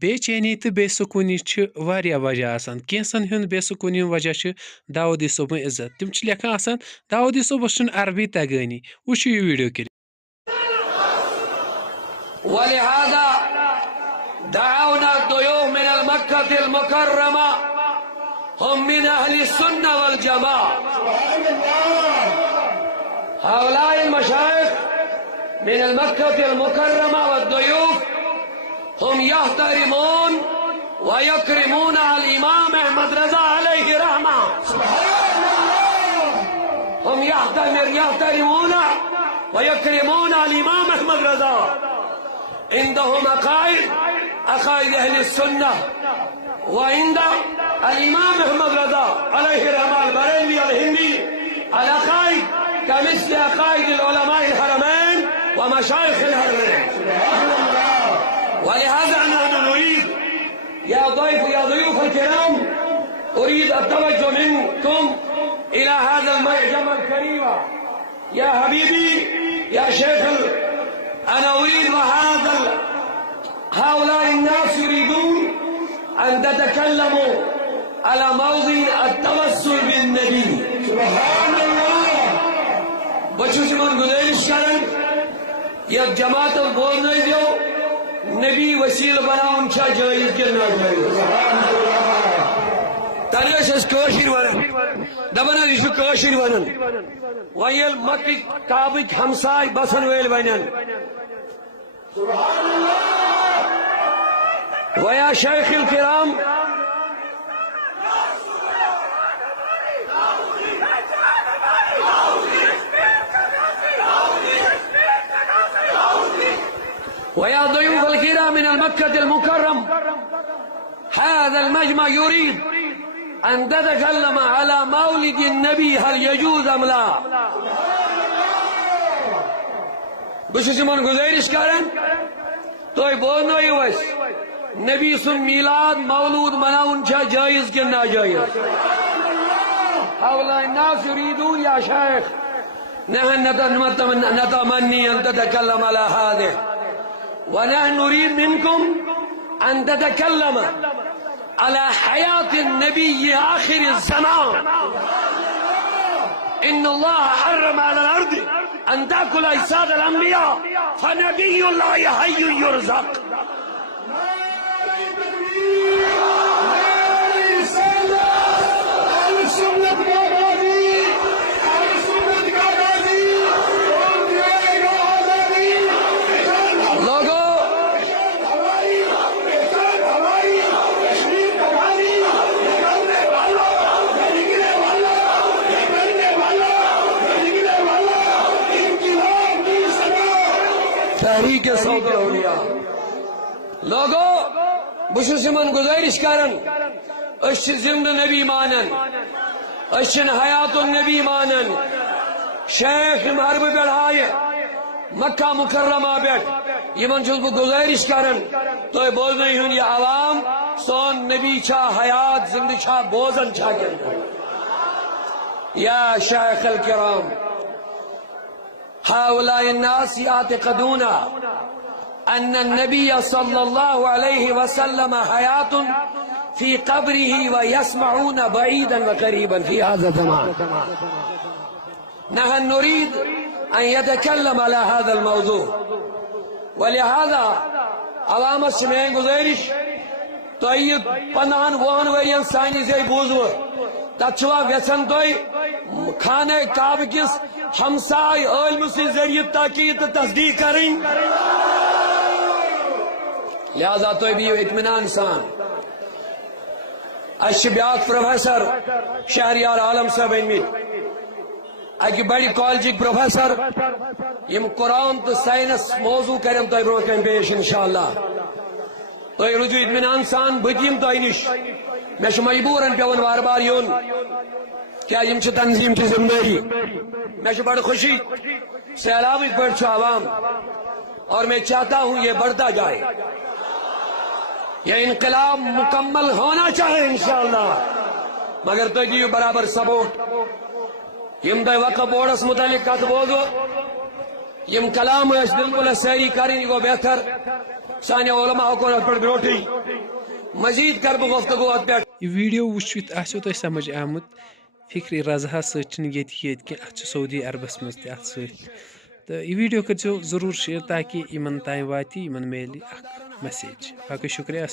بے چینی تو بے سکونی واریاہ وجہ آسان کینسن ہند بے سکونی وجہ داؤدی صٲبن عزت تم لکھان آسان داؤدی صٲبس چھُنہٕ عربی تگٲنی وٕچھو یہ ویڈیو کٔرِتھ ولهذا دعونا الضيوف من المكة المكرمة هم من أهل السنة والجماعة. هؤلاء المشايخ من المكة المكرمة والضيوف هم يحترمون ويكرمون الإمام أحمد رضا عليه رحمة. هم يحترمون ويكرمون الإمام أحمد رضا. عندهم عقائد أهل السنة، وعند الإمام أحمد رضا عليه رحمة البريلوي الهندي العقائد كمثل عقائد العلماء الحرمين ومشايخ الحرمين. ولهذا نحن نريد يا ضيوف الكرام، أريد التوجه منكم إلى هذا المعجم الكريم. يا حبيبي يا شيخ، أنا أريد هؤلاء الناس يريدون أن تتكلموا على موضوع التوسل بالنبي. سبحان الله. بچو من گزارش کرن یا جماعت بولنے دیو نبی وسیل بناون چھا جائز کے ناجائز. سبحان اللہ. تریش اس کاشر ونن دبن اس کاشر ونن ویل مکی کعبہ ہمسائے بسن ویل ونن. سبحان الله. ويا شيخ الكرام، ويا ضيوف الكرام من المكة المكرم، هذا المجمع يريد أن تتكلم على مولد النبي هل يجوز أم لا. بشو سمون گزارش کرن تو بولنا ہی ویس نبی سن میلاد مولود مناون چھا جائز کے ناجائز. هؤلاء الناس يريدون يا شيخ نحن نتمنى أن تتكلم على هذه، ونحن نريد منكم أن تتكلم على حياة النبي آخر الزمان. إن الله حرم على الأرض أن تأكل أجساد الأنبياء، فنبي الله حي يرزق. تحریک صوت الاولیاء لوگو بشو من گزارش کرن اش زند نبی مانن اشن حیات النبی مانن. شیخ محرب بڑھائے مکہ مکرمہ بیٹھ یمن چھس بہ گزارش کرن تو بوزن ہن یہ عوام سون نبی چھا حیات زند چھا بوزن چھا کر. یا شیخ الکرام، هؤلاء الناس يعتقدون أن النبي صلى الله عليه وسلم حياة في قبره ويسمعون بعيدا وقريبا في هذا الزمان. نحن نريد أن يتكلم على هذا الموضوع، ولهذا عوام السمعين گزارش طيب پنہن وہن ورین سانی سے بوزو تچوا ویسن توئی خانہ کعبہ کس ہمسائے عالم سے ذریعہ تاکید تصدیق کریں. لہذا تو بھی اطمینان سان اچھ بیاک پروفیسر شہریار عالم صاحب انمت اکی بڑی کالجک پروفیسر یم قرآن تو سائنس موضوع کریں تو برو کہیں پیش انشاءاللہ. تو رجوع اطمینان سان بھتیم تو نش میں مجبورن پیون بار بار یون کیا یم تنظیم کی ذمہ داری. میں بڑی خوشی سیلاب پر عوام اور میں چاہتا ہوں یہ بڑھتا جائے. یہ انقلاب مکمل ہونا چاہے انشاءاللہ، مگر تو جی برابر سپورٹ یم دے وقف بورڈس متعلق کت بوزو یم کلام بالکل ساری کریں گو بہتر سانے علماء کو ات پہ بروٹھی مزید کر بہ گفتگو ات پہ یہ ویڈیو وچھت آسیو تۄہہِ سمجھ آمت فکری رضا سۭتۍ ییٚتہِ اتھ چھُ سعودی عربس منٛز تہِ اتھ سۭتۍ تہٕ یہِ ویڈیو کٔرۍزیو ضروٗر شیر تاکہِ یِمن تام واتہِ یِمن میلہِ اکھ میسیج باقٕے شُکریہ.